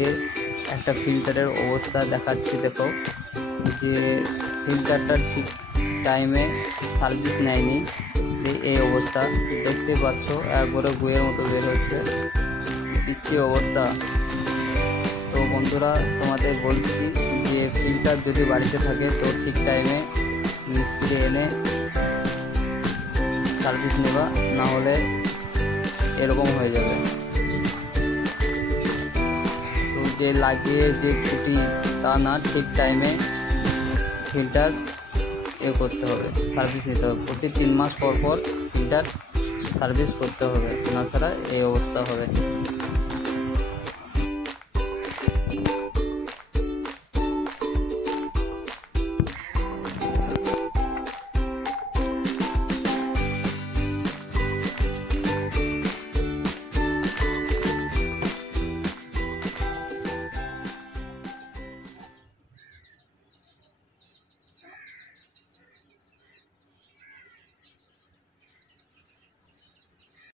আজকে একটা ফিল্টারের অবস্থা দেখাচ্ছি। দেখো যে ফিল্টারটা ঠিক টাইমে সার্ভিস নেয়নি, এই অবস্থা দেখতে পাচ্ছ, একবারে গুয়ের মতো বের হচ্ছে, ইচ্ছে অবস্থা। তো বন্ধুরা তোমাদের বলছি যে ফিল্টার যদি বাড়িতে থাকে তো ঠিক টাইমে মিস্ত্রি এনে সার্ভিস নেবা, না হলে এরকম হয়ে যাবে। তো যে লাগিয়ে যে খুঁটি তা না, ঠিক টাইমে ফিল্টার করতে হবে, সার্ভিস নিতে হবে। প্রতি 3 মাস পর পর ফিল্টার সার্ভিস করতে হবে, না ছাড়া এই অবস্থা হবে।